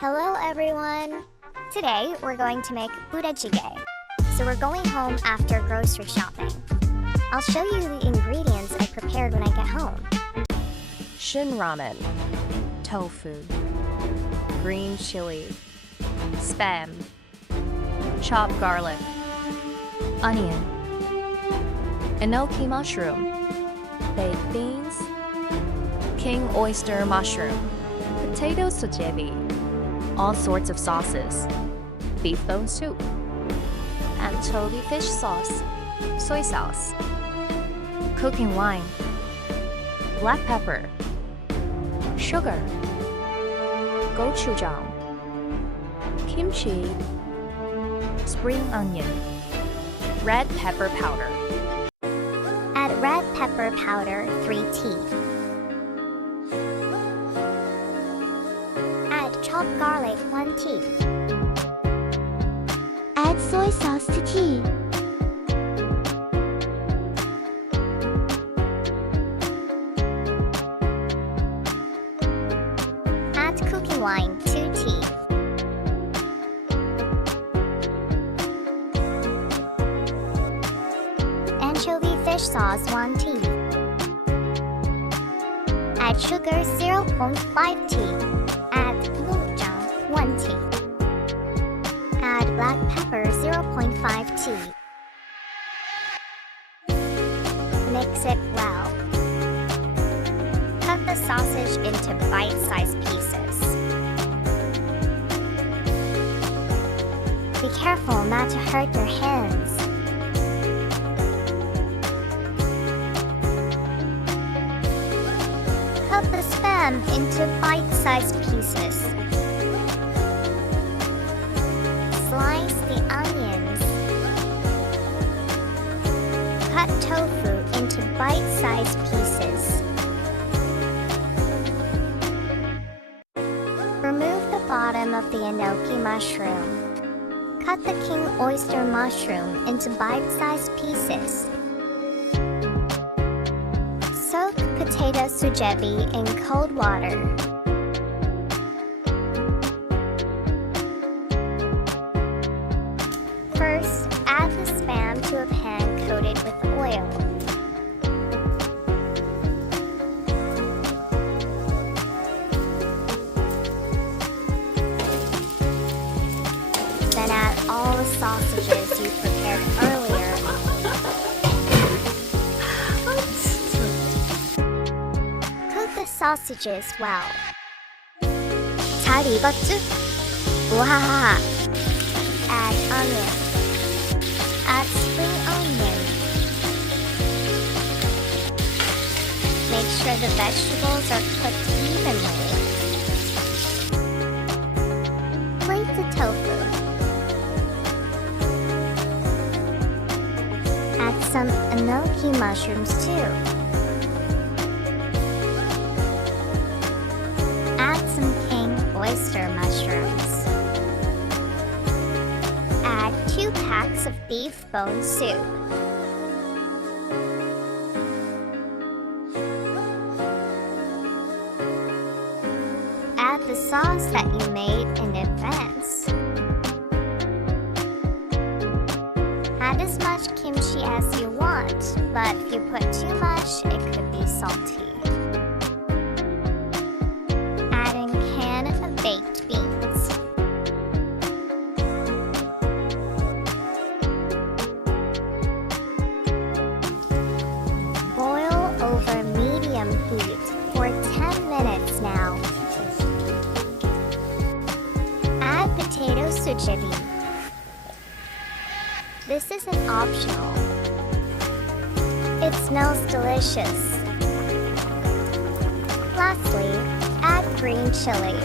Hello everyone! Today we're going to make budae jjigae. So we're going home after grocery shopping. I'll show you the ingredients I prepared when I get home. Shin ramen, tofu, green chili, spam, chopped garlic, onion, enoki mushroom, baked beans, king oyster mushroom, potato jjigae, all sorts of sauces, beef bone soup, anchovy fish sauce, soy sauce, cooking wine, black pepper, sugar, gochujang, kimchi, spring onion, red pepper powder. Add red pepper powder 3 tea. Add chopped garlic 1 tea. Add soy sauce to tea. Add cooking wine 2 tea. Anchovy fish sauce 1 tea. Add sugar 0.5 tea. Add gochujang 1 tea. Add black pepper 0.5 tea. Mix it well. Cut the sausage into bite-sized pieces. Be careful not to hurt your hands. Cut the spam into bite-sized pieces. Slice the onions. Cut tofu into bite-sized pieces. Remove the bottom of the enoki mushroom. Cut the king oyster mushroom into bite-sized pieces. Soak potato jjigae in cold water. First, add the spam to a pan coated with oil. Then add all the sausages you prepared earlier. Cook the sausages well. 잘 익었지? 우하하. Add onion. Add spring onion. Make sure the vegetables are cooked evenly. Plate the tofu. Add some enoki mushrooms too. Add some king oyster mushrooms. Add 2 packs of beef bone soup. Add the sauce that you made in advance. Add as much kimchi as you want, but if you put too much, it could be salty. Add in can of baked beans. Boil over medium heat for 10 minutes now. Add potato jjigae. This isn't optional. It smells delicious. Lastly, add green chili.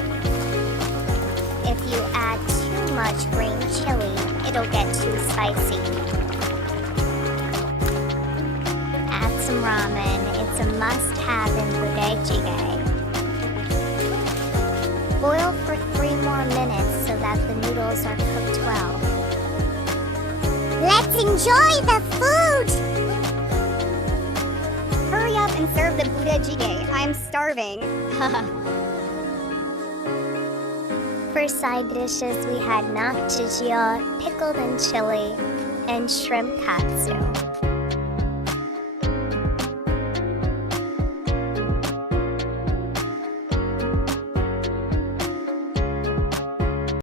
If you add too much green chili, it'll get too spicy. Add some ramen. It's a must-have in budae jjigae. Boil for 3 more minutes so that the noodles are cooked well. Let's enjoy the food! Hurry up and serve the budae jjigae. I'm starving. For For side dishes, we had nak jjigae, pickled in chili, and shrimp katsu.